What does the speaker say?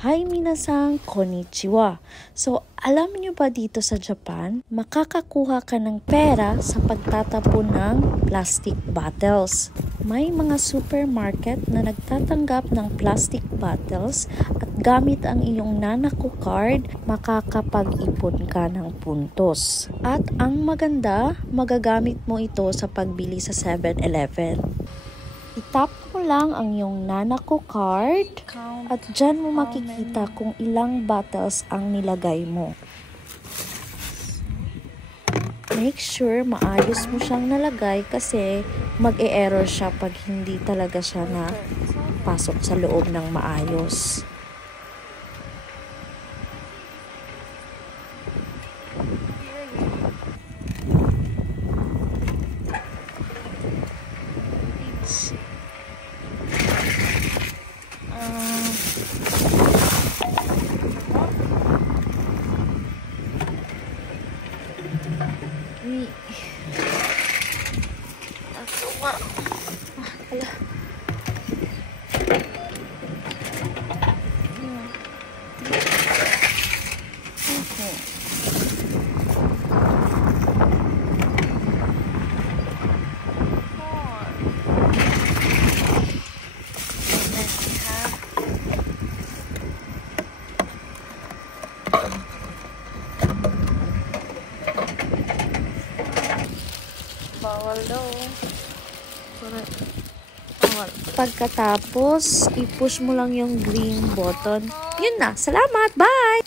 Hi minasan, konnichiwa. So, alam nyo ba dito sa Japan, makakakuha ka ng pera sa pagtatapon ng plastic bottles. May mga supermarket na nagtatanggap ng plastic bottles at gamit ang iyong Nanako card, makakapag-ipon ka ng puntos. At ang maganda, magagamit mo ito sa pagbili sa 7-Eleven. Itap mo lang ang iyong Nanako card at dyan mo makikita kung ilang bottles ang nilagay mo. Make sure maayos mo siyang nalagay kasi mag-e-error siya pag hindi talaga siya na pasok sa loob ng maayos. Bawal daw. Bawal. Pagkatapos, i-push mo lang yung green button. Yun na. Salamat. Bye!